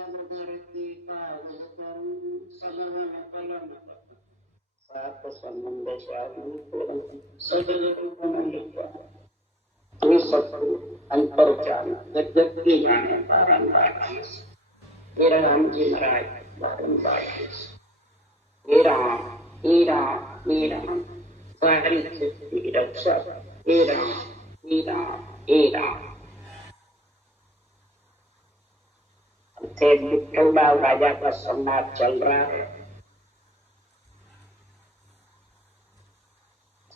अंतर्जान जगत की जाने बारंबार मेरा राम जी महाराज बारंबार हे राम हे राम हे राम सारी सृष्टि रक्षा हे राम हे राम हे राम। विठलदास राजा का संवाद चल रहा है।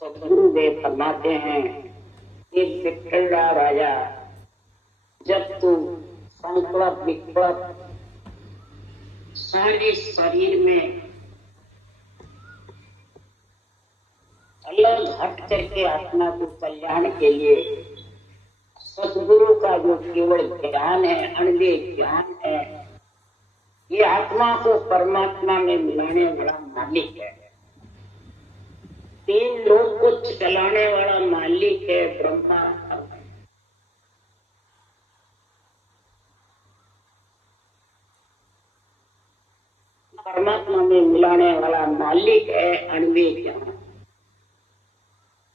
सदगुरुदेव फरमाते हैं कि विठलदास राजा, जब तू संकल्प विकल्प सारे शरीर में अलग हट करके आत्मा को कल्याण के लिए सदगुरु का जो केवल ज्ञान है, अणुव्य ज्ञान है, ये आत्मा को परमात्मा में मिलाने वाला मालिक है। तीन लोग को चलाने वाला मालिक है ब्रह्मा। परमात्मा में मिलाने वाला मालिक है अणुव्य ज्ञान।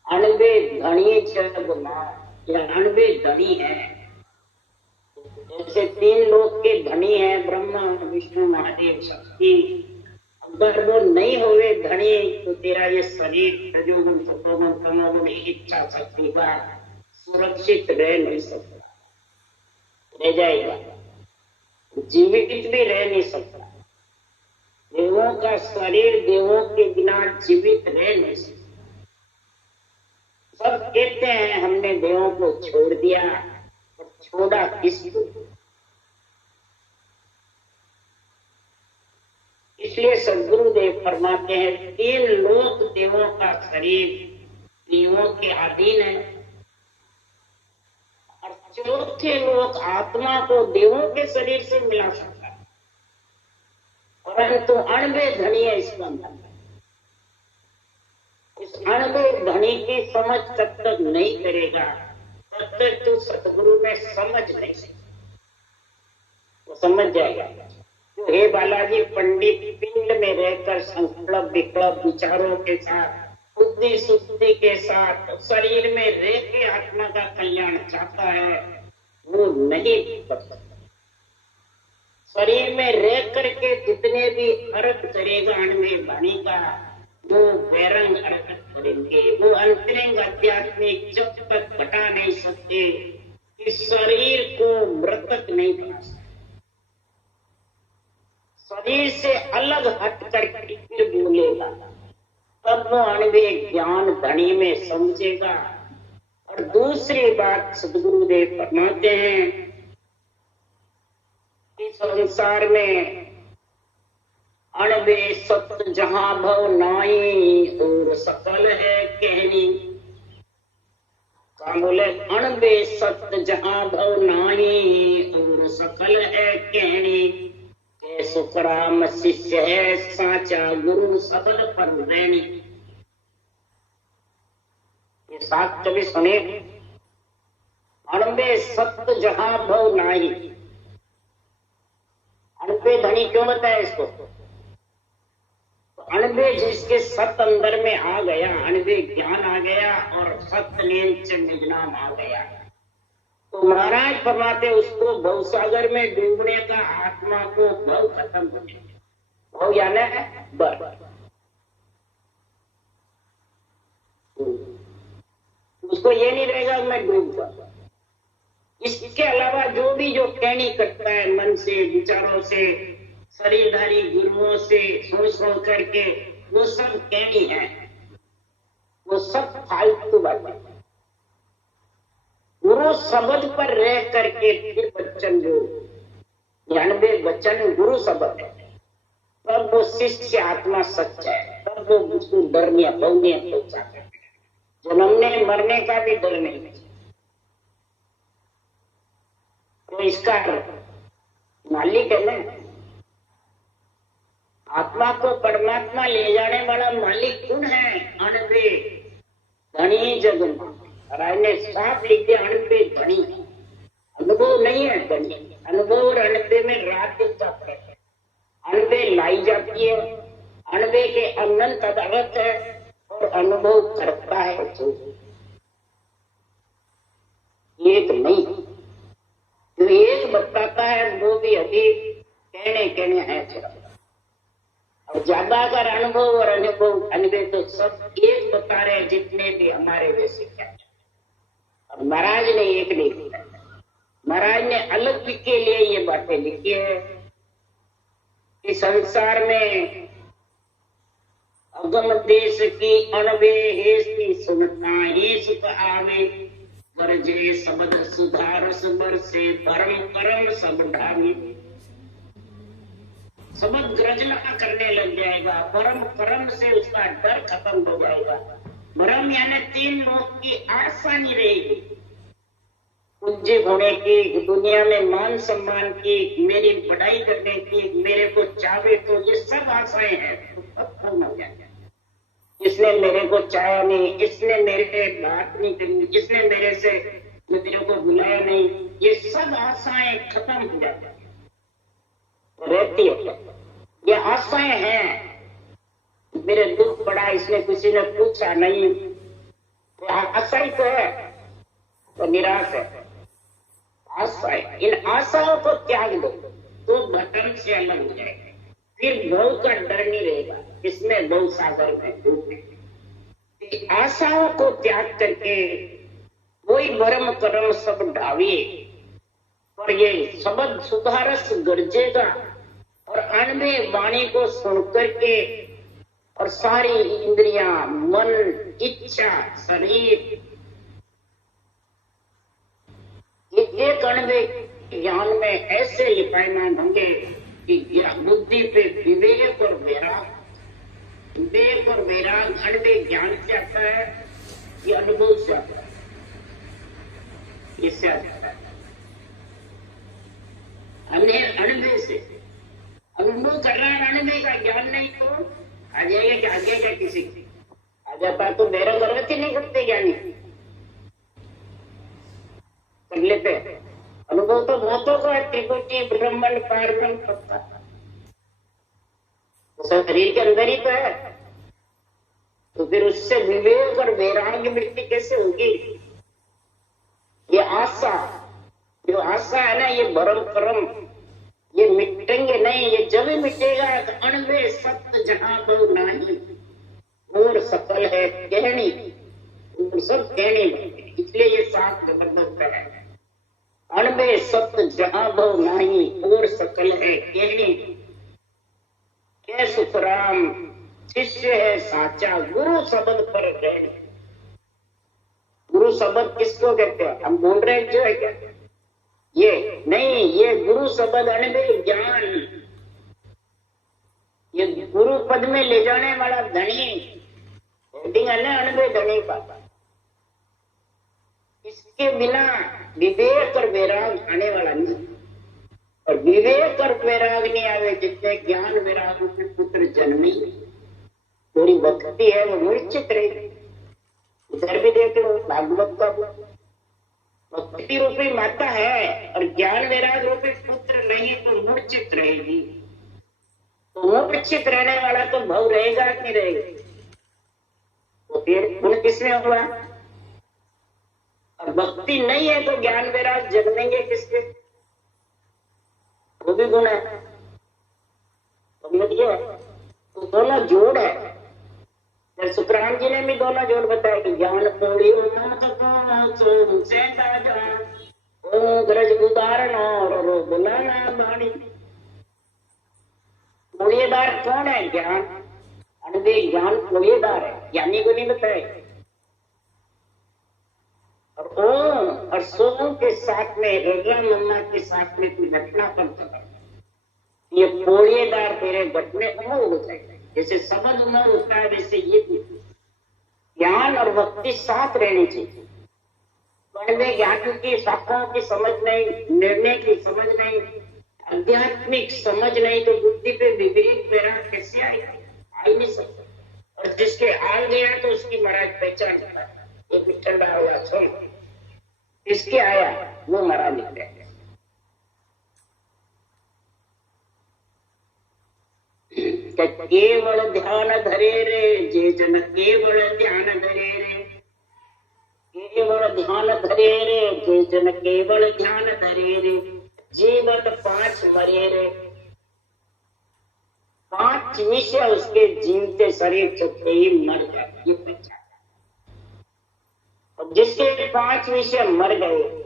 अणुव्य धनी जब या अणुव्य धनी है, जैसे तीन लोग के धनी है ब्रह्मा विष्णु महादेव शक्ति। अगर वो नहीं होवे धनी तो तेरा ये शरीर रजोगुण सतोगुण तमोगुण इच्छा शक्ति का सुरक्षित रह नहीं सकता, रह जाएगा, जीवित भी रह नहीं सकता। देवों का शरीर देवों के बिना जीवित रह नहीं सकता। सब कहते हैं हमने देवों को छोड़ दिया, और छोड़ा किसको? इसलिए सदगुरुदेव फरमाते हैं तीन लोक देवों का शरीर देवों के अधीन है, और चौथे लोक आत्मा को देवों के शरीर से मिला सकता है, परंतु अणुव्य धनी है इसका अंदर। इस अणुव्य धनी की समझ तब तक नहीं करेगा तब तक तू सतगुरु में समझ नहीं सकता। वो समझ जाएगा तो हे बालाजी, पंडित पिंड में रहकर संकल्प विकल्प विचारों के साथ बुद्धि शुद्धि के साथ शरीर में रह के आत्मा का कल्याण चाहता है, वो नहीं कर सकता। शरीर में रह करके जितने भी अर्थ करेगा अणुव्य वाणी का, वो बैरंग अर्थ करेंगे। वो अंतरंग आध्यात्मिक जब तक घटा नहीं सकते, इस शरीर को मृतक नहीं बना सकते। शरीर से अलग हट करके फिर बोलेगा, तब वो अणुव्य ज्ञान धनी में समझेगा। और दूसरी बात सदगुरुदेव फरमाते हैं कि संसार में अणुव्य सत्य जहां भव नाई और सकल है कहनी। क्या बोले? अणुव्य सत्य जहां भव नाई और सकल है कहनी। सुखराम शिष्य है साचा गुरु सबल पर रहनी। ये सात कभी सुने। अणुव्य सत्य जहां भव नाई। अणुव्य धनी क्यों बताया इसको? अणुव्य जिसके सत अंदर में आ गया, अणुव्य ज्ञान आ गया और सत्य निजनाम आ गया, तो महाराज फरमाते उसको भवसागर में डूबने का आत्मा को भव खत्म हो जाएगा। भव यानी बर। उसको ये नहीं रहेगा मैं डूब जाऊंगा। इसके अलावा जो कहनी करता है मन से, विचारों से, शरीरधारी गुरुओं से सुन करके, वो सब कहनी है, वो सब फालतू बातें। गुरु शब्द पर रह करके फिर वचन जो अणुव्य वचन गुरु शब्द है, तब वो शिष्य आत्मा सच्चा है, तब वो उसको डर नहीं पहुंचा है। जन्मने मरने का भी डर नहीं है। तो इसका मालिक है ना, आत्मा को परमात्मा ले जाने वाला मालिक कौन है? अणुव्य धनी जगन्नाथ। राय ने साफ लिख दिया अणुव्य धनी। अनुभव नहीं है धनी। अनुभव और अणुव्य में रात का लाई जाती है, अणवे के अनंत अदालत है और अनुभव करता है जो एक नहीं, जो एक बताता है वो भी अभी कहने है सिर्फ। और ज्यादातर अनुभव और अनुभव तो सब एक बता रहे हैं, जितने भी हमारे जैसे क्या। और महाराज ने एक नहीं बताया, महाराज ने अलग के लिए ये बातें लिखी है कि संसार में अगम देश की अणवे हेसी सुनता ही सुख आवे, वर्जे शब्द सुधार सुबर से धर्म कर्म सब ढावे। शब्द गर्जना करने लग जाएगा, परम कर्म से उसका डर खत्म हो जाएगा। भरम यानी 3 लोग की आशा नहीं रहेगी, पूज्य होने की, दुनिया में मान सम्मान की, मेरी बढ़ाई करने की, मेरे को चाहे तो ये सब आशाएं हैं खत्म हो जाएगा। इसने मेरे को चाहा नहीं, इसने मेरे बात नहीं करी, इसने मेरे से मेरे को बुलाया नहीं, ये सब आशाएं खत्म हो जाती रहती है। ये आशाएं हैं, मेरे दुख पड़ा इसने किसी ने पूछा नहीं, आशा ही तो है, तो निराश है। आशाएं, इन आशाओं को त्याग दो तो भटन से अलग हो जाएगा, फिर भव का डर नहीं रहेगा, इसमें भव सागर में डूबे। आशाओं को त्याग करके कोई भरम कर्म सब ढाविए, और ये शब्द सुधारस गरजेगा, और अनबे वाणी को सुनकर के और सारी इंद्रियां, मन, इच्छा, शरीर, एक अनबे ज्ञान में ऐसे लिपायमान होंगे कि बुद्धि पे विवेक और वैराग, विवेक और वैराग अनबे ज्ञान से आता है, ये अनुभव से आता है, इससे आता है। हमने अनुभव से अनुभव कर रहा है, अनुभव का ज्ञान नहीं तो आ जाएगा कि आगे क्या किसी आ जाता तो मेरा गर्वती नहीं करते ज्ञानी कर लेते। अनुभव तो बहुतों का है, त्रिकुटी ब्रह्मण पारब्रह्म पत्ता शरीर के अंदर ही तो है, तो फिर उससे विवेक और वैराग मृत्यु कैसे होगी? ये आशा, जो आशा है ना, ये भरम कर्म, ये मिटेंगे नहीं। ये जब ही मिटेगा तो अणवे सत्य जहां बहु नाही, और सकल है कहनी, सब कहनी बनते, इसलिए ये साफ जबरदस्त है। अणवे सत्य जहां बहु नाही, और सकल है कहनी, के सुखराम शिष्य है साचा, गुरु शब्द पर रहने। गुरु शब्द किसको कहते हैं? हम बोल रहे हैं जो है क्या ये नहीं, ये गुरु शब्द अनुभव ज्ञान, ये गुरु पद में ले जाने वाला धनी है ना, अनुभव धनी पाता। इसके बिना विवेक और वैराग आने वाला नहीं, और विवेक और वैराग नहीं आवे जितने ज्ञान वैराग में पुत्र जन्मी, थोड़ी भक्ति है वो मूर्छित रहेगी। इधर भी देख लो, भागवत का भक्ति रूपी माता है और ज्ञान वैराग रूपी पुत्र नहीं तो मूर्छित रहेगी। तो मूर्छित रहने वाला तो भव रहेगा कि नहीं रहेगा? तो फिर गुण किसमें होगा? और भक्ति नहीं है तो ज्ञान वैराग जन्मेंगे किसके? वो भी गुण है, समझिए। तो दोनों जोड़ है। सुखराम जी ने भी दोनों जोड़ बताया कि ज्ञान पौड़ी ग्रज उदाहरण और बुलाना बाणी। पोड़िएदार कौन है? ज्ञान, अनुभव ज्ञान पोड़िएदार है, ज्ञानी को नहीं बताया। और ओम और सोम के साथ में, रजा मम्मा के साथ में कोई घटना करता, ये पोड़िएदार तेरे घटने अमर हो जाएगा। जैसे शब्द उमर होता है वैसे ये ज्ञान और भक्ति साथ रहनी चाहिए। में ज्ञान की शाखाओं की समझ नहीं, निर्णय की समझ नहीं, आध्यात्मिक समझ नहीं, तो बुद्धि पे विवेक वैराग कैसे आएगा? आ ही नहीं सकता। और जिसके आ गया तो उसकी महाराज पहचान होता है, ये भी ठंडा होगा सुन, इसके आया वो महाराज निकले। केवल ध्यान धरे रे जे जन केवल ध्यान धरे रे, केवल ध्यान धरे रे जे जन केवल ध्यान धरे रे, जीवन 5 मरे रे। 5 विषय उसके जीवते शरीर चुपते ही मर जाए, ये पहचान। और जिसके 5 विषय मर गए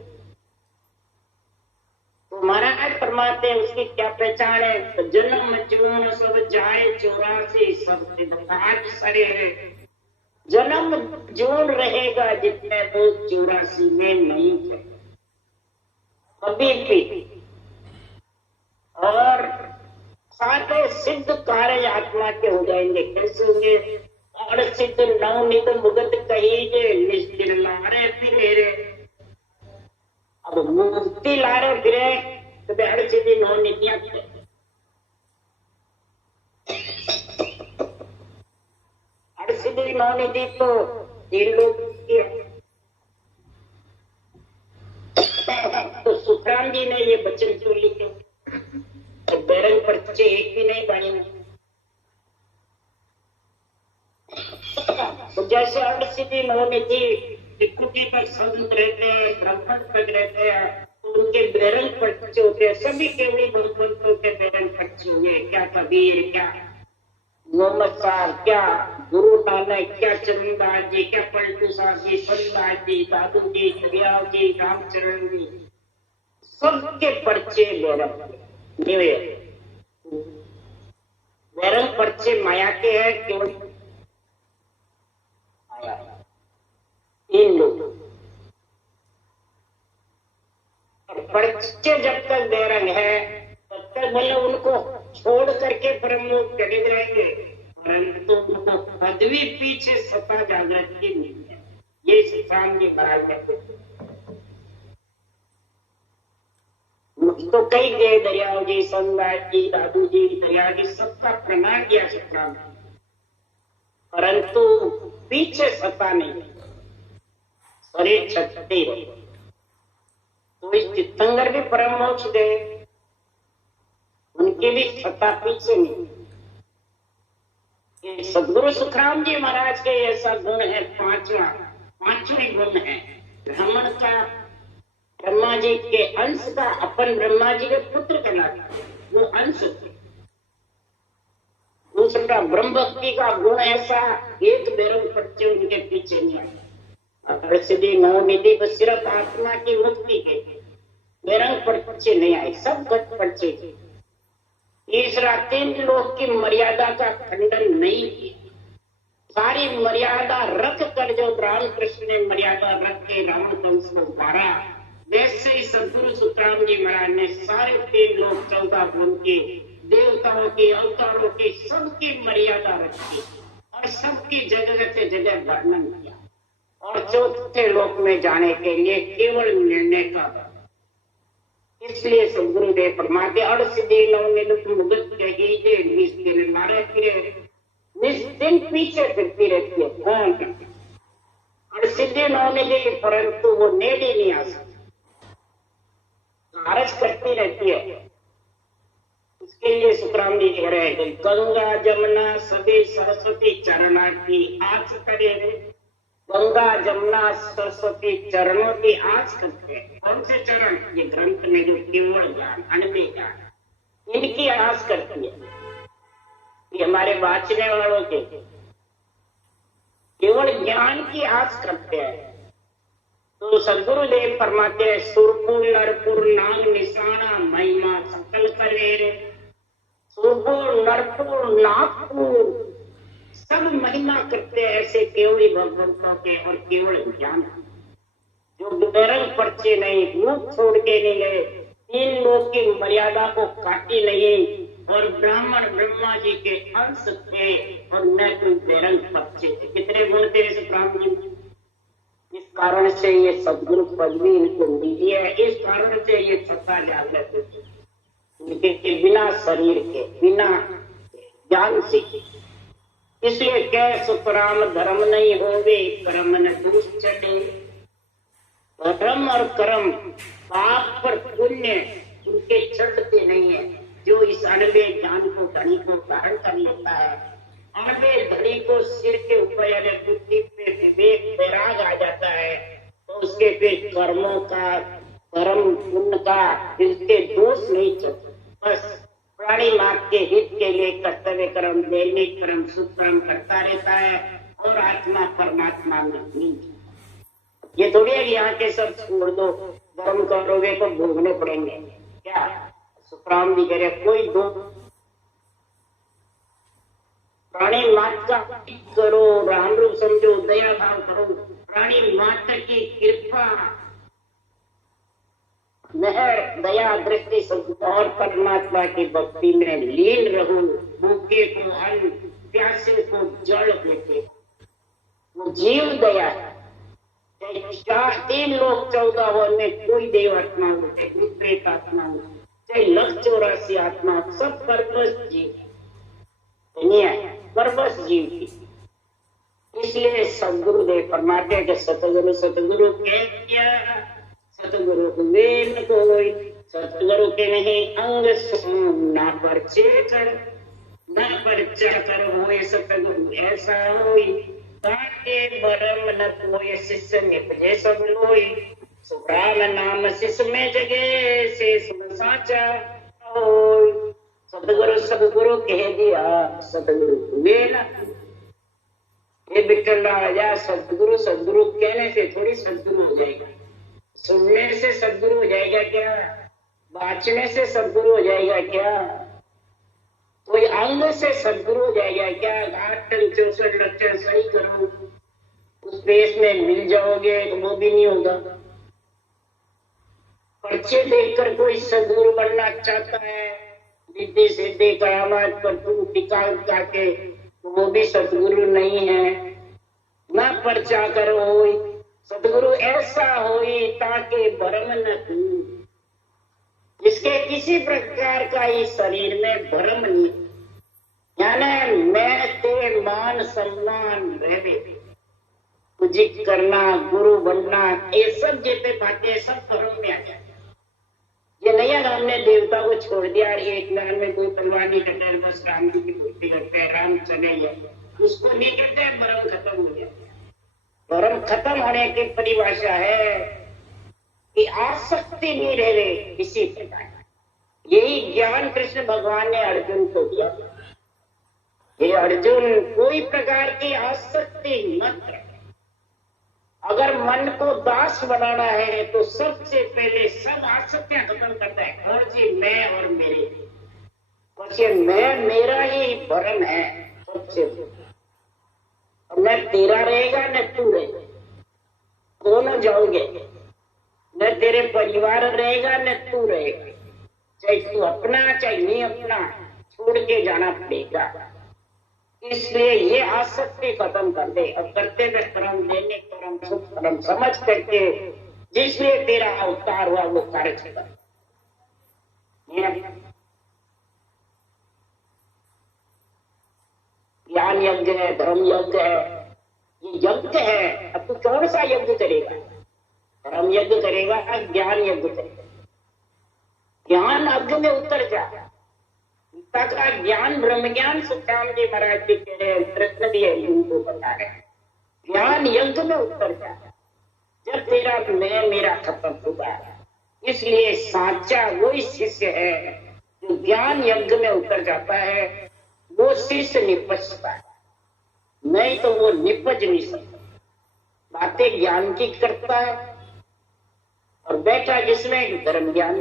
तो महाराज फरमाते हैं उसकी क्या पहचान है? तो जन्म जून सब जाए 84 सब सिद्धार्थ शरीर। जन्म जून रहेगा जितने वो 84 में नहीं थे कभी भी। और सारे सिद्ध कार्य आत्मा के हो जाएंगे। कैसे होंगे? और सिद्ध नवनिध मुगत कही निश्चिर लारे फिरे रे। अब मुक्ति लारे फिरे तो बेहद सीधी नवनिधियां सिद्धि नवनिधि तो 3 लोग की है। तो सुखराम जी ने ये वचन क्यों लिखे? तो बैरंग पर्चे एक भी नहीं बने। तो जैसे अर्धसिद्धि नवनिधि त्रिकुटी तक संत रहते हैं, ब्राह्मण तक रहते हैं, तो उनके बैरंग पर्चे होते हैं। सभी केवली भगवंतों के बैरंग पर्चे हुए। क्या कबीर, क्या मोहम्मद साहब, क्या गुरु नानक, क्या चरणदास जी, क्या पलटू साहब जी, फरीदास जी, दादू जी, दरियाव जी, रामचरण जी, सबके पर्चे बैरंग पर्चे माया के हैं। केवल माया 3 लोग। पर्चे जब तक बैरंग है तब तक भले उनको छोड़ करके ब्रह्मलोक चले जाएंगे, परंतु उनको पदवी पीछे सत्ता जागृत की नहीं है। ये सुखराम जी महाराज कहते। तो कई गए दरियाव जी, संदास जी, दादू जी, दरिया जी, सबका प्रणाम किया सुखराम जी, परंतु पीछे सत्ता नहीं, शरीर छटते रहे। तो इस तीर्थंकर भी परम मोक्ष गए, उनके भी सत्ता पीछे नहीं। सदगुरु सुखराम जी महाराज के ऐसा गुण है, पांचवें गुण है ब्राह्मण का, ब्रह्मा जी के अंश का, अपन ब्रह्मा जी के पुत्र कहलाता है, वो अंश। दूसरा ब्रह्म भक्ति का गुण ऐसा, एक बैरंग पर्चे उनके पीछे नहीं आए। प्रसिद्धि नवनिधि को सिर्फ आत्मा की मुक्ति के बैरंग पर्चे नहीं आए, सब गत पर्चे थे। तीसरा 3 लोक की मर्यादा का खंडन नहीं किया। सारी मर्यादा रख कर जो रामकृष्ण ने मर्यादा रख के रावण कंस को मारा, वैसे ही सदगुरु सुखराम जी महाराज ने सारे 3 लोक 14 गुण के देवताओं की, अवतारों की, सबकी मर्यादा रखी और सबकी जगह से जगह वर्णन किया। और चौथे लोक में जाने के लिए केवल निर्णय का। इसलिए सदगुरुदेव फरमाते अर्धसिद्धि नवनिध मुगत कही निश्चिर लारे फिरे। निश्चिन पीछे फिरती रहती है कौन? अर्धसिद्धि नवनिधि, परंतु वो नेड़े नहीं आ सकती, आरस करती रहती है। उसके लिए सुखराम जी कह रहे हैं गंगा जमुना सभी सरस्वती चरणा की आस करे। गंगा जमुना सरस्वती चरणों की आस करते हैं। कौन से चरण? ये ग्रंथ में जो केवल ज्ञान, अनन्य ज्ञान, इनकी आस करती है। ये हमारे वाचने वालों के केवल ज्ञान की आस करते हैं। तो सदगुरुदेव फरमाते हैं सुरपुर नरपुर नाग निशाना महिमा सकल करे रे। सुरपुर नरपुर नागपुर सब महिमा करते हैं ऐसे केवली भगवंतों के और केवल ज्ञान, जो बैरंग पर्चे नहीं, रूप छोड़ के नहीं गए, 3 लोक की मर्यादा को काटी नहीं, और ब्राह्मण ब्रह्मा जी के अंश थे और न कोई बैरंग पर्चे थे। कितने गुण थे सुखराम जी? इस कारण से ये सदगुरु पदवी इनको मिली है। इस कारण से ये सत्ता जागृत होती है, इनके बिना शरीर के, बिना ज्ञान से। इसलिए कह सुखराम धर्म नहीं होवे कर्म न दूष चले। धर्म और कर्म, पाप पर पुण्य उनके चढ़ते नहीं है। जो इस 98 ज्ञान को धनी को धारण कर लेता है, अणबे धनी को सिर के ऊपर यानी बुद्धि पे विवेक वैराग आ जाता है, तो उसके फिर कर्मों का, कर्म पुण्य का इसके दोष नहीं चलते। बस प्राणी मात्र के हित के लिए कर्तव्य कर्म, दैनिक कर्म, शुभ कर्म करता रहता है और आत्मा परमात्मा में लीन। ये थोड़ी है यहाँ के सब छोड़ दो, कर्म करोगे तो भोगने पड़ेंगे। क्या सुखराम जी कह रहे कोई दो प्राणी मात्र का करो, राम रूप समझो, दया भाव करो, प्राणी मात्र की कृपा मेहर दया दृष्टि सब और परमात्मा की भक्ति में लीन रहो। भूखे को अन्न, प्यासे को जल देते, वो जीव दया है। 3 लोग 14 हो में कोई देव आत्मा हो, चाहे प्रेत आत्मा हो, चाहे 184 आत्मा, सब परबस जीव दुनिया है, परबस जीव की। इसलिए सदगुरुदेव फरमाते हैं कि सतगुरु कह दिया, सतगुरु वेद कोई, सतगुरु के नहीं अंग सुन, ना परचे कर, ना परचा कर, होए सतगुरु ऐसा होई, ताके बरम न कोई, शिष्य निपजे सब लोई, सुराम नाम शिष्य में जगे, से सुन साचा होई। सतगुरु कह दिया, सतगुरु वेद। ये बिट्टल राजा सदगुरु कहने से थोड़ी सदगुरु हो जाएगा, सुनने से सदगुरु हो जाएगा क्या, बाँचने से सदगुरु हो जाएगा क्या, कोई अंग से सदगुरु हो जाएगा क्या। 8 टन 64 लक्षण सही करो, उस देश में मिल जाओगे तो वो भी नहीं होगा। पर्चे देखकर कोई सदगुरु बनना चाहता है, रिद्धि सिद्धि करामात पर तू टिका के, तो वो भी सदगुरु नहीं है। ना पर्चा करो, सदगुरु ऐसा होई ताकि भरम न तू, जिसके किसी प्रकार का इस शरीर में भरम नहीं, यानी मैं ते मान सम्मान रहे, पूजित करना, गुरु बनना, ये सब जितने बातें सब भरम में आ जाए। ये नहीं है हमने देवता को छोड़ दिया, एक लाइन में कोई तलवार नहीं कटे, बस राम जी की भक्ति करते हैं, राम चले गए, उसको नहीं कहते भरम खत्म हो गया। भरम खत्म होने की परिभाषा है कि आसक्ति नहीं रह रहे किसी प्रकार। यही ज्ञान कृष्ण भगवान ने अर्जुन को दिया। ये अर्जुन कोई प्रकार की आसक्ति मत रहे। अगर मन को दास बनाना है तो सबसे पहले सब आसक्तियां खत्म करता है। कौन सी? मैं और मेरे। मैं मेरा ही भरम है सबसे पहले। न तेरा रहेगा न तू रहेगा, दोनों जाओगे। न तेरे परिवार रहेगा न तू रहेगा, चाहे तू अपना चाहे नहीं अपना, छोड़ के जाना पड़ेगा। इसलिए ये आसक्ति खत्म कर दे। अब करते हुए कर्म, देने कर्म, सुख कर्म समझ करके जिसलिए तेरा अवतार हुआ वो कार्य कर। ज्ञान यज्ञ है, धर्म यज्ञ है, ये यज्ञ है। अब तू कौन सा यज्ञ करेगा? धर्म यज्ञ करेगा, ज्ञान यज्ञ करेगा। ज्ञान यज्ञ में उतर जा। गीता का ज्ञान ब्रह्म ज्ञान सुखराम जी महाराज जी कह रहे, कृष्ण भी उनको बता रहे, ज्ञान यज्ञ में उतर जा। जब तेरा मैं मेरा खत्म होगा। इसलिए साचा वही शिष्य है जो ज्ञान यज्ञ में उतर जाता है, वो शिष्य निपजता है। नहीं तो वो निपज नहीं सकता। बातें ज्ञान की करता है और बैठा जिसमें धर्म ज्ञान,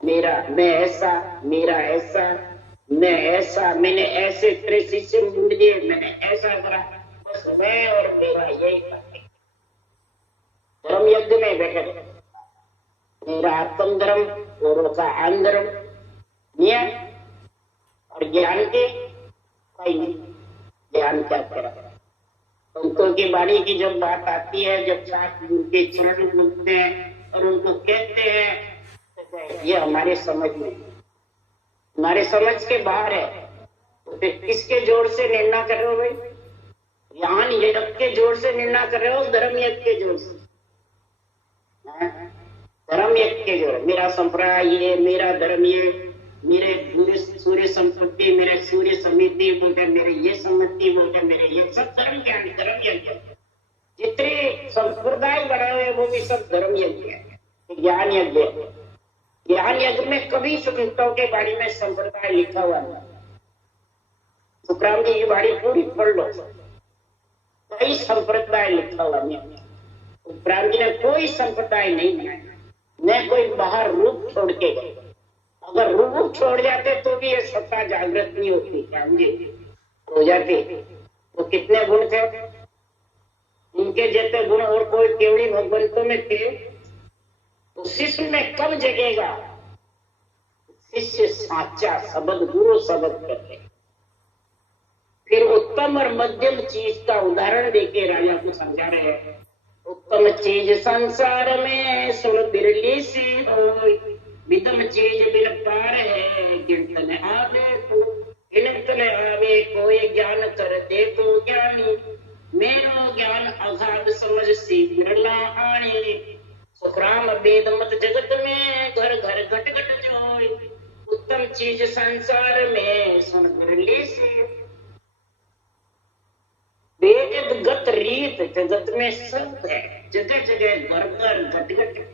मेरा, मैं ऐसा, मेरा ऐसा, मैं ऐसा, मैंने ऐसे तेरे शिष्य ढूंढ दिए, मैंने ऐसा करा, बस मैं और मेरा यही करते। धर्म यज्ञ में बैठे, मेरा आत्म धर्म औरों का आन धर्म, और ज्ञान के कोई नहीं। ज्ञान क्या करा? संतों की वाणी की जब बात आती है, जब साथ उनके चरण घूमते हैं और उनको कहते हैं, तो ये हमारे समझ में, हमारे समझ के बाहर है। तो फिर किसके जोर से निर्णय कर रहे हो भाई? ज्ञान यज्ञ के जोर से निर्णय कर रहे हो, धर्म यज्ञ के जोर से? धर्म यज्ञ के जोर, मेरा संप्रदाय ये, मेरा धर्म ये, मेरे सूर्य संपत्ति समिति, मेरे सूर्य समिति बोलते, मेरे ये समिति बोलते, मेरे ये सब धर्म ज्ञान, धर्म यज्ञ। जितने संप्रदाय बने हुए वो भी सब धर्म यज्ञ है, ज्ञान यज्ञ। ज्ञान यज्ञ में कभी सुकृतों के बारे में संप्रदाय लिखा हुआ नहीं। सुखराम जी की बाड़ी पूरी पढ़ लो, कोई संप्रदाय लिखा हुआ नहीं। सुखराम जी ने कोई संप्रदाय नहीं बनाया, न कोई बाहर रूप छोड़ के गए। अगर रूप छोड़ जाते तो भी ये सत्ता जागृत नहीं होती, हो जाती। तो कितने गुण थे इनके जैसे गुण और कोई केवड़ी भगवंतों में थे। तो शिष्य में कब जगेगा? शिष्य साचा शब्द गुरु शब्द करते। फिर उत्तम और मध्यम चीज का उदाहरण देके राजा को समझा रहे हैं। उत्तम चीज संसार में सुन बिरली सी होय, वितम चीज बिन पार है गिनतन आवे को, गिनतन आवे कोई ज्ञान कर दे तो ज्ञानी, मेरो ज्ञान अगाध समझ सी बिरला आने। सुखराम वेद मत जगत में घर घर घट घट जोय, उत्तम चीज संसार में सुन बिरली सी। वेदगत रीत जगत में सब है, जगह जगह घर घर घट घट।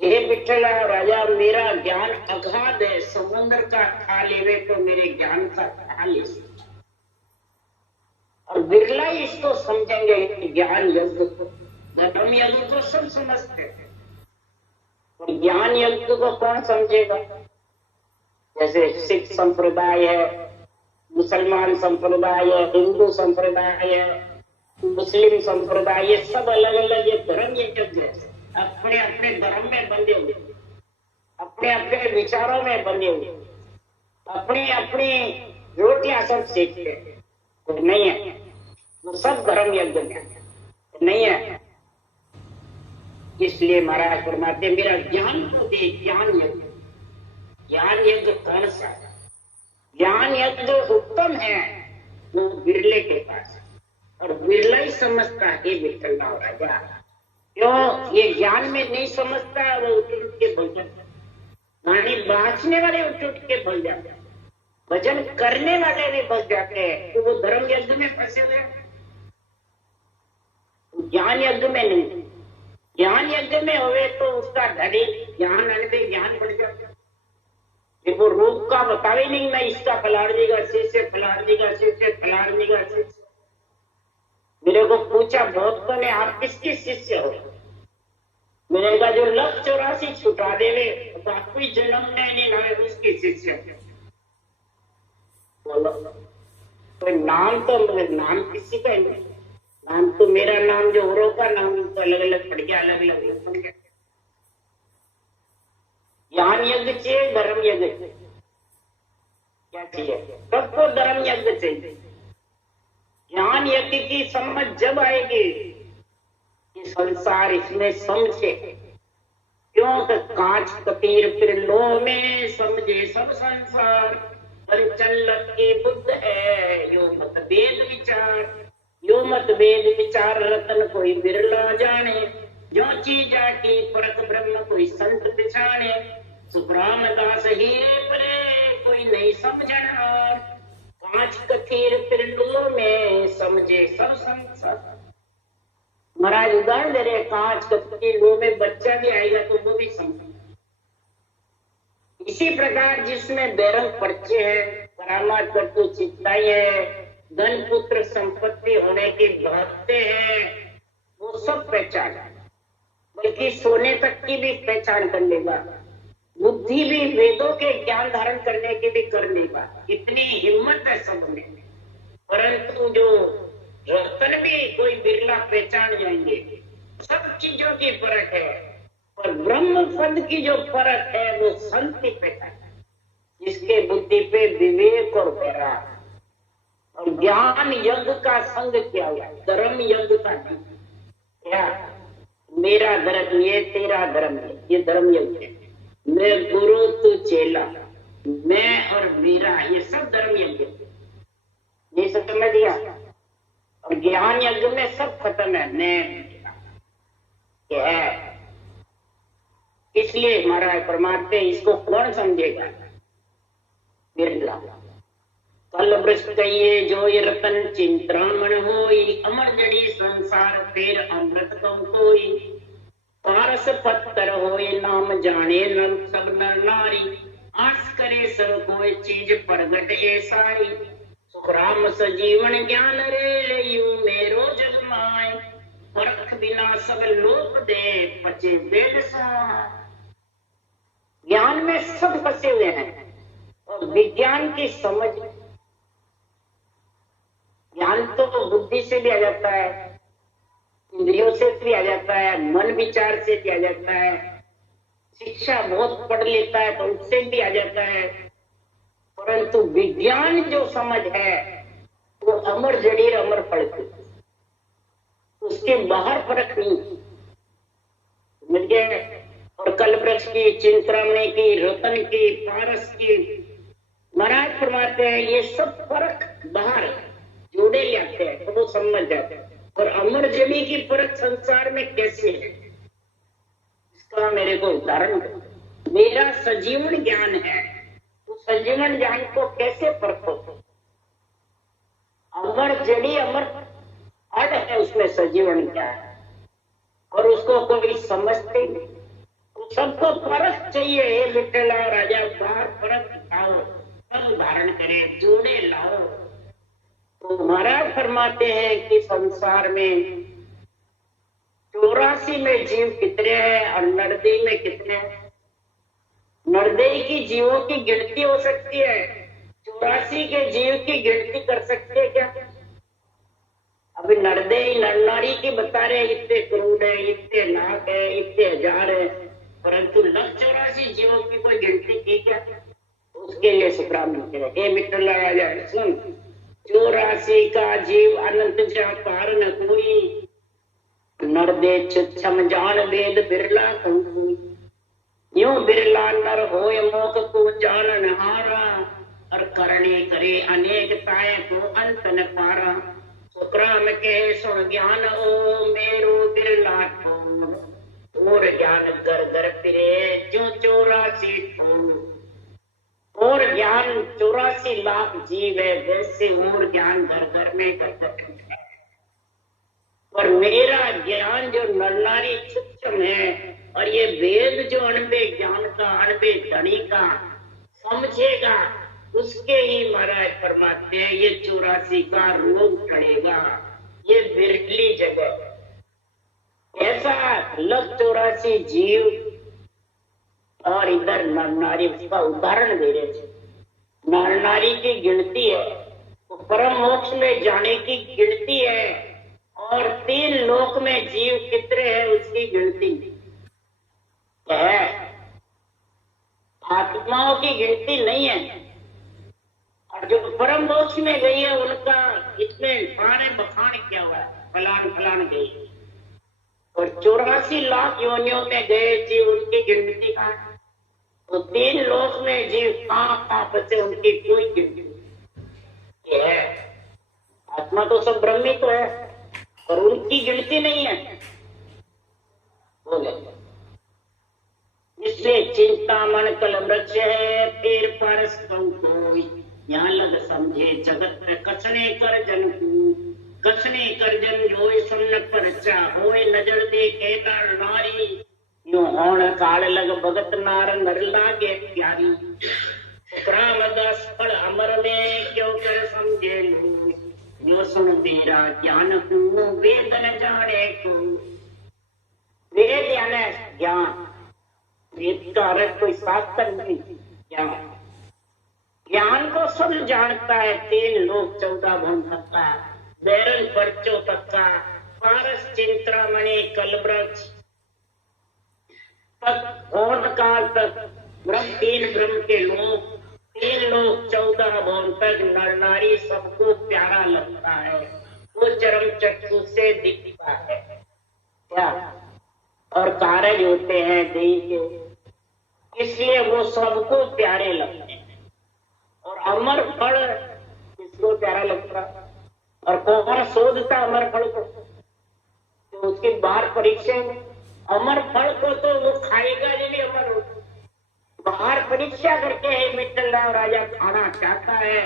हे विठला राजा, मेरा ज्ञान अगाध है, समुद्र का खा लेवे तो मेरे ज्ञान का खा ले। और बिरला इसको समझेंगे ज्ञान यज्ञ को। धर्म यज्ञ को सब समझते हैं, और ज्ञान यज्ञ को कौन समझेगा? जैसे सिख संप्रदाय है, मुसलमान संप्रदाय है, हिंदू संप्रदाय है, मुस्लिम संप्रदाय, ये सब अलग अलग ये धर्म यज्ञ है। अपने अपने धर्म में बंधे हुए, अपने अपने विचारों में बंधे हुए, अपनी अपनी रोटियां सब सीखते हैं। तो नहीं है, वो सब धर्म यज्ञ नहीं है। इसलिए महाराज फरमाते मेरा ज्ञान को दे, ज्ञान यज्ञ। ज्ञान यज्ञ कौन सा? ज्ञान यज्ञ उत्तम है वो बिरले के पास, और बिरला ही समझता है विठ्ठलराव राजा। क्यों? ये ज्ञान में नहीं समझता, वो उठ उठ के भल जाता। गाने बांचने वाले उठ उठ के भल जाते हैं, भजन करने वाले भी भल जाते हैं, तो वो धर्म यज्ञ में फंसे हुए। ज्ञान यज्ञ में नहीं, ज्ञान यज्ञ में हुए तो उसका धनी ज्ञान अनुभव ज्ञान बढ़ जाता है। वो रूप का बतावे नहीं, मैं इसका फलाड़नी का शिष्य, फलाड़नी का शिष्य, फलाड़नी का शिष्य। मेरे को पूछा भक्तों ने आप किसके शिष्य हो? मैंने कहा जो लख 84 छुटा देवे, कोई जन्म नहीं लाए उसके शिष्य। बोलो कोई नाम तो, नाम किसी का नहीं, नाम तो मेरा नाम जो औरों का नाम तो अलग अलग पड़ गया, अलग अलग बन गया। ज्ञान यज्ञ चाहिए, धर्म यज्ञ क्या चाहिए? सबको धर्म यज्ञ चाहिए। ज्ञान यज्ञ की समझ जब आएगी कि संसार इसमें समझे। क्यों? तो कांच कतीर फिर लो में समझे सब संसार, पंचल्लक की बुद्ध है यो मत वेद विचार। यो मत वेद विचार रतन कोई बिरला जाने, जो चीजा की परक ब्रह्म कोई संत पिछाने। सुखराम दास हीरे परे कोई नहीं समझन हार, कांच कथीर पिंडों में समझे सब संसार। महाराज उदाहरण दे रहे, कांच कथीर लो में बच्चा भी आएगा तो वो भी समझे। इसी प्रकार जिसमें बेरंग पर्चे है, करामात करतु चित्ताई है, धन पुत्र संपत्ति होने की भागते हैं, वो सब पहचान, बल्कि सोने तक की भी पहचान कर लेगा। बुद्धि भी वेदों के ज्ञान धारण करने की भी कर लेगा। इतनी हिम्मत है सब में। परंतु जो रतन भी कोई बिरला पहचान जाएंगे। सब चीजों की फर्क है, और ब्रह्म पद की जो फर्क है वो संत की पहचान, जिसके बुद्धि पे विवेक और वैराग और ज्ञान यज्ञ का संग किया हुआ, धर्म यज्ञ का नहीं। क्या मेरा धर्म ये, तेरा धर्म ये धर्म यज्ञ है। मैं गुरु तू चेला, मैं और मेरा, ये सब धर्म यज्ञ। ये सब समझ दिया। और ज्ञान यज्ञ में सब खत्म है, मैं क्या है। इसलिए महाराज परमात्मा इसको कौन समझेगा? बिरला। कल वृक्ष कहिए जो ये रतन चिंतामण होई, अमर जड़ी संसार फिर अमृत कम कोई। पारस पत्थर होए नाम जाने नर सब नर नारी, आस करे सब कोई चीज प्रगट ए सारी। सुखराम सजीवन ज्ञान रे यू मेरो जग माय, परख बिना सब लोक दे पचे वेद सहाय। ज्ञान में सब फंसे हुए हैं और विज्ञान की समझ, ज्ञान तो बुद्धि से भी आ जाता है, इंद्रियों से भी आ जाता है, मन विचार से भी आ जाता है, शिक्षा बहुत पढ़ लेता है तो उससे भी आ जाता है। परंतु विज्ञान जो समझ है वो अमर जड़ीर अमर फल की, उसके बाहर फर्क नहीं। समझ गए? और कल वृक्ष की, चिंतामणि की, रतन की, पारस की, महाराज फरमाते हैं ये सब फर्क बाहर जोड़े जाते हैं तो वो समझ जाते हैं। और अमर जड़ी की फर्क संसार में कैसे है, इसका मेरे को उदाहरण दो। मेरा सजीवन ज्ञान है, तो सजीवन ज्ञान को कैसे परखो? अमर जड़ी अमर अड़ है, उसमें सजीवन क्या है और उसको कोई समझते नहीं। तो सबको परख चाहिए। हे विठला राजा बाहर परख आओ, सब धारण करे, जोड़े लाओ। तो महाराज फरमाते हैं कि संसार में 84 में जीव कितने हैं और नरदेह में कितने हैं? नरदेह की जीवों की गिनती हो सकती है, 84 के जीव की गिनती कर सकते हैं क्या? अभी नरदेह नरनारी की बता रहे हैं इतने करोड़ है, इतने लाख है, इतने हजार है, परंतु 184 जीवों की कोई गिनती की क्या? उसके लिए सुखराम लिख रहे, हे विठल राजा सुन, 84 का जीव अनंत जा पार न कोई, नरदे छम जान वेद बिरला कोई। यूं बिरला नर होय मोख को जानन हारा, और करने करे अनेकताएं को अंत न पारा। सुखराम के सुन ज्ञान ओ मेरो बिरला ठोर, और ज्ञान घर घर फिरे जो 84 ठोर। और ज्ञान 84 लाख जीव है, वैसे और ज्ञान घर घर में घट है। और मेरा ज्ञान जो नरनारी सूक्ष्म है, और ये वेद जो अनबे ज्ञान का, अनबे धनी का समझेगा, उसके ही महाराज फरमाते हैं ये 84 का रोग टलेगा। ये बिरली जगह ऐसा 184 जीव और इधर नर नारी, उसका उदाहरण दे रहे थे। नर नारी की गिनती है तो परम मोक्ष में जाने की गिनती है, और 3 लोक में जीव कितने हैं उसकी गिनती है। आत्माओं की गिनती नहीं है। और जो परम मोक्ष में गई है उनका इसमें पाने बखान किया हुआ है, फलान फलान गई। और 84 लाख योनियों में गए जीव, उनकी गिनती कहाँ? तो 3 लोक में जीव कहाँ बचे, उनकी कोई गिनती है। आत्मा तो सब ब्रह्मी तो है और उनकी गिनती नहीं है। बोले इसलिए चिंतामण कल वृक्ष है, फिर पारस कोई। यहाँ लग समझे जगत में कसने कर जन को, कसने कर जन जोए सुन परचा, होए नजर दे केदार नारी। यूं होण काल लग भगत नार नर लागे प्यारी। सुखराम दास फल अमर में क्यों कर समझे लू, यो सुन मेरा ज्ञान को वेद न जाने को। वेद यानी ज्ञान, वेद का अर्थ कोई शास्त्र नहीं, ज्ञान। ज्ञान को सब जानता है, 3 लोक 14 भवन तक का, बैरन पर्चो तक का, पारस चिंतामणि कलवृक्ष तक, पूर्ण काल तक, ब्रह्म 3 ब्रह्म के लोक, 3 लोक 14 भवन तक नर नारी सबको प्यारा लगता है। वो चरम चक्षु से दिखता है क्या? और कारज होते हैं देह के, इसलिए वो सबको प्यारे लगते हैं। और अमर फल किसको प्यारा लगता? और कौन शोधता अमर फल को? तो उसके बाहर परीक्षा में अमर फल को तो वो खाएगा जो भी अमर हो, बाहर परीक्षा करके है विठ्ठलराव राजा खाना चाहता है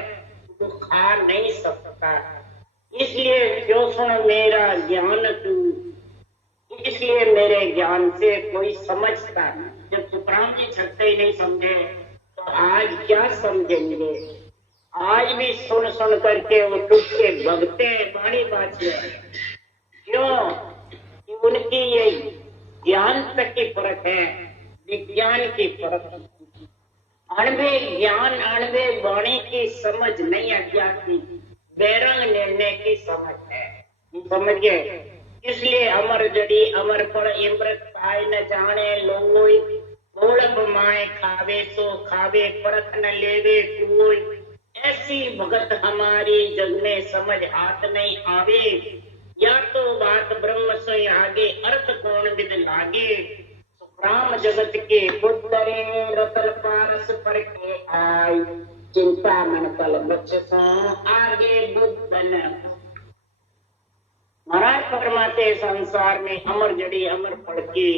तो खा नहीं सकता। इसलिए जो सुन मेरा ज्ञान तू, इसलिए मेरे ज्ञान से कोई समझता नहीं। जब तुकाराम जी छठे ही नहीं समझे तो आज क्या समझेंगे। आज भी सुन सुन करके वो टूट के भगते हैं बाणी बाजी। क्यों? कि उनकी ये ज्ञान तक की फर्क है, विज्ञान की फर्क। अणवे ज्ञान अणवे वाणी की समझ नहीं है, जाती बैरंग निर्णय की समझ है। समझ गए? इसलिए अमर जड़ी अमर पर इमृत पाए न जाने लोई, गोलप माए खावे सो खावे परख न लेवे कोई। ऐसी भगत हमारी जग में समझ हाथ नहीं आवे, या तो बात ब्रह्म से आगे अर्थ कौन विद लागे। राम जगत के बुद्धरे रतन पारस पर के आय, चिंता मन कल बच्चों आगे बुद्धन। महाराज फरमाते संसार में अमर जड़ी अमर फल की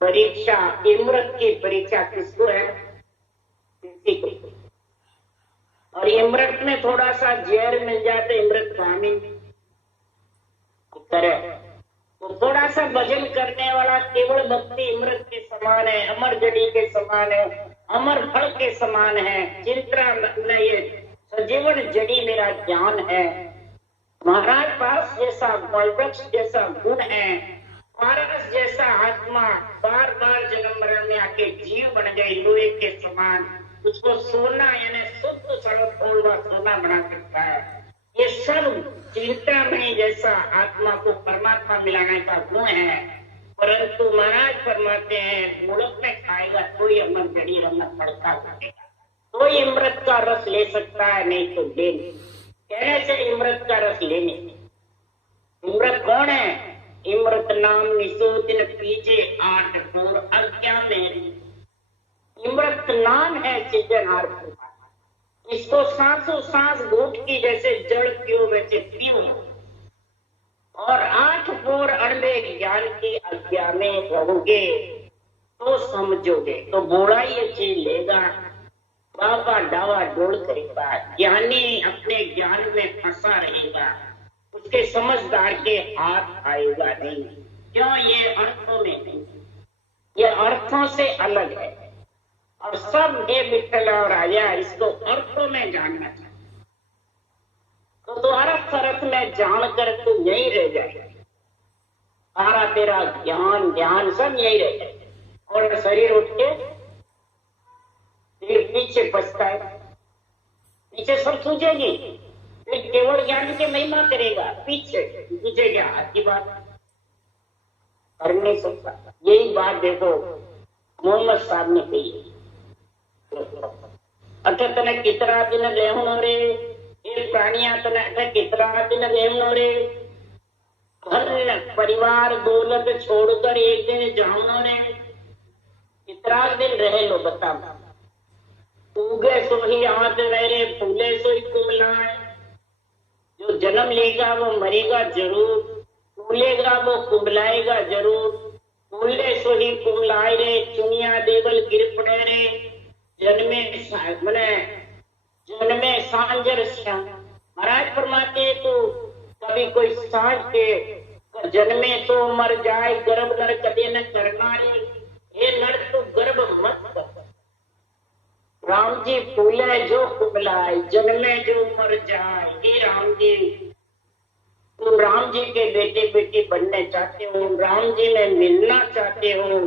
परीक्षा, इमृत की परीक्षा किसको है? किसी को। और इमृत में थोड़ा सा जहर मिल जाए तो इमृत कामी करे। तो थोड़ा सा भजन करने वाला केवल भक्ति इमृत के समान है, अमर जड़ी के समान है, अमर फल के समान है। चिंता ये सजीवन जड़ी मेरा ज्ञान है। महाराज पास जैसा वृक्ष जैसा गुण है, पारस जैसा आत्मा बार बार जन्म मरण में आके जीव बन गए लोहे के समान। उसको सोना यानी शुद्ध सड़क खोलवा सोना बना सकता है। ये सब चिंतामणि जैसा आत्मा को परमात्मा मिलाने का गुण है। परंतु महाराज फरमाते हैं गोलक में खाएगा तो ही अमर जड़ी रंग पड़ता होगा, तो ही अमृत का रस ले सकता है, नहीं तो ले नहीं। कहने से अमृत का रस लेने। अमृत कौन है? अमृत नाम निशोदिन पीछे 8 और अज्ञा में। अमृत नाम है सृजनहार का। इसको सांसों सांस घूट की जैसे जड़ पियो वैसे पियो। और 8 पोर अणवे ज्ञान की आज्ञा में रहोगे तो समझोगे। तो बोला ये चीज लेगा, बाबा डावा डोल करेगा, ज्ञानी अपने ज्ञान में फंसा रहेगा, उसके समझदार के हाथ आएगा नहीं। क्यों? ये अर्थों में नहीं, ये अर्थों से अलग है। और सब हे विठ्ठल और राजा इसको अर्थों में जानना चाहिए। तो अर्थ अर्थ में जानकर तू यही रह जाए, सारा तेरा ज्ञान ध्यान सब यही रह जाए। और शरीर उठ के फिर पीछे पछता है, पीछे सब सूझेगी, फिर केवल ज्ञान की महिमा करेगा। पीछे तुझे क्या अच्छी बात कर नहीं सकता। यही बात देखो मोहम्मद साहब ने कही, अठ तने कितना दिन रहनो रे, ये प्राणिया तने अठ कितना दिन रहनो रे। घर परिवार दौलत छोड़कर एक दिन जानो रे, कितना दिन रह लो बता। उगे सो ही हाथ रह रे, फूले सो ही कुमलाए। जो जन्म लेगा वो मरेगा जरूर, फूलेगा वो कुमलाएगा जरूर। फूले सो ही कुमलाए रे, चुनिया देवल गिर पड़े रे। जन्मे सांजर श्याम। महाराज फरमाते तो कभी कोई सांझ के जन्मे तो मर जाए, गर्भ नर कदे न करना रे। हे नर तू गर्भ मत कर। राम जी फूले जो कुबलाए, जन्मे जो मर जाए। हे राम जी, तुम राम जी के बेटे बेटी बनने चाहते हो, राम जी में मिलना चाहते हो,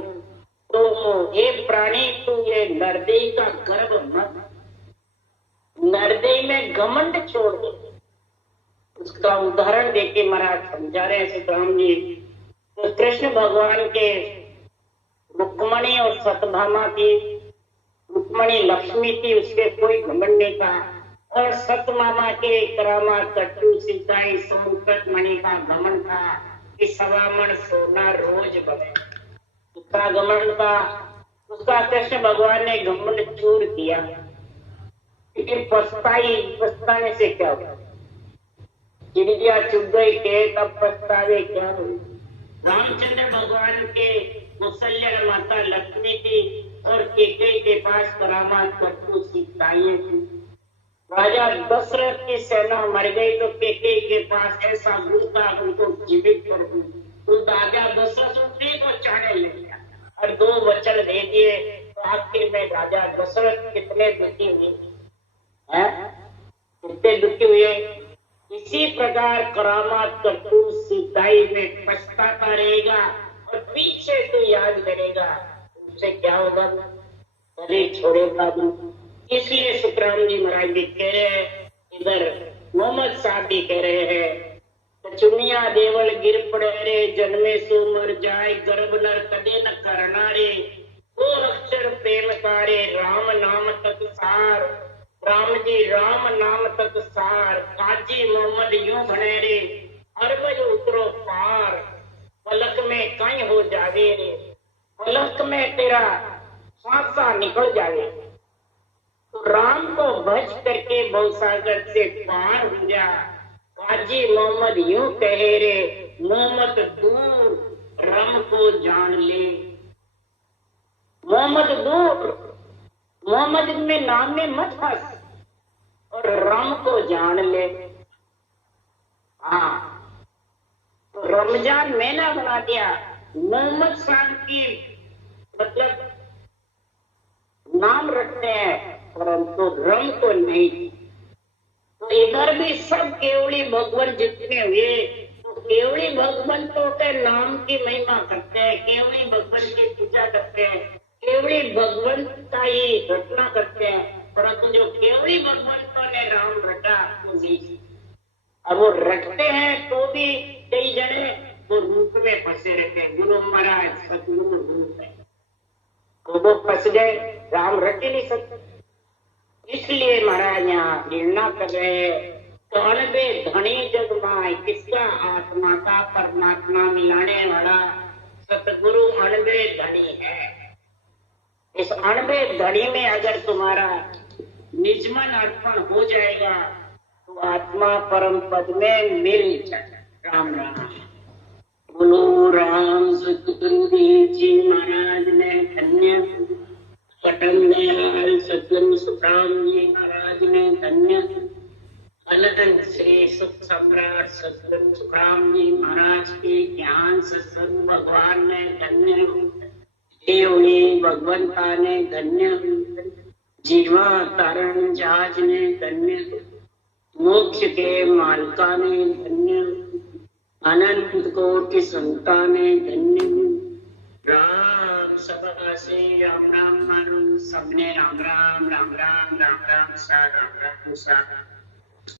तो ये प्राणी तू ये नरदेही का गर्भ मत, नरदेही में घमंड छोड़ दो। उसका उदाहरण देके महाराज समझा रहे हैं सुखराम जी। तो कृष्ण भगवान के रुक्मणी और सतभामा की, रुक्मणी लक्ष्मी थी, उसके कोई घमंड नहीं था। और सतमामा के करामा कट्टू सिद्धाई समुद्र मणि का घमंड था कि 1.25 मन सोना रोज बने। उसका घमंड था, उसका कृष्ण भगवान ने घमंड चूर किया। लेकिन पछताने से क्या हुआ? चिड़िया चुग गई के तब पछतावे क्या हुई? रामचंद्र भगवान के कौशल्या माता लक्ष्मी थी, और केकई के पास करामात करतूत सिखाई थी। राजा दशरथ की सेना मर गई तो केकई के पास ऐसा गुण था उनको जीवित कर दूं। तो राजा दशरथ उसी को चाहने लग गया और 2 वचन दे दिए। तो आखिर में राजा दशरथ कितने दुखी हुए हैं, कितने दुखी हुए। इसी प्रकार करामात करतूत सिद्धाई में पछताता रहेगा और पीछे तो याद करेगा, उससे क्या होगा, कभी छोड़ेगा नहीं। इसलिए सुखराम जी महाराज भी कह रहे हैं, इधर मोहम्मद साहब भी कह रहे हैं, चुनिया देवल गिर पड़े रे जन्मे सो मर जाए गर्भ नर कदे न करना रे। 2 अक्षर प्रेम कारे राम नाम तक सार। राम जी राम नाम तक सार काजी मोहम्मद यूं भणे रे अरबज उतरो पार। पलक में कहीं हो जावे रे, पलक में तेरा सांसा निकल जावे। तो राम को भज करके भवसागर से पार हो जा। काजी मोहम्मद यूं कहे रे मोहम्मद दूर राम को जान ले। मोहम्मद दूर, मोहम्मद में नाम में मत फंस और राम को जान ले। हाँ, तो रमजान महीना बना दिया। मोहम्मद साहब की मतलब नाम रखते हैं परंतु रम को नहीं। तो इधर भी सब केवली भगवान जितने हुए तो केवली भगवंतों के नाम की महिमा करते हैं, केवली भगवान की पूजा करते हैं, केवली भगवंत का ही घटना करते हैं। परंतु जो केवली भगवंतों ने राम रटा वो नहीं। अब वो रखते हैं तो भी कई जने वो रूप में फंसे रहते हैं। गुरु महाराज सतगुरु रूप है तो वो फंस गए, राम रट ही नहीं सकते। इसलिए महाराज यहाँ निर्णय कर रहे हैं, तो अनबे धनी जग माय किसका आत्मा का परमात्मा मिलाने वाला सतगुरु अनबे धनी है। इस अनबे धनी में अगर तुम्हारा निजमन अर्पण हो जाएगा तो आत्मा परम पद में मिल जाए। राम राम बोलो। राम सतगुरुदेव जी महाराज ने धन्य, पटन दयाल सतगुरु सुखराम जी महाराज ने धन्य, अनंत श्री सुख सम्राट सतगुरु सुखराम जी महाराज के ज्ञान सत्संग भगवान ने धन्य, देवनी भगवंता ने धन्य, जीवा तारण जहाज ने धन्य, मोक्ष के मालिका ने धन्य, अनंत कोटि संता ने धन्य। राम सभा से राम राम मानो सबने राम राम राम राम राम राम सा राम राम सा।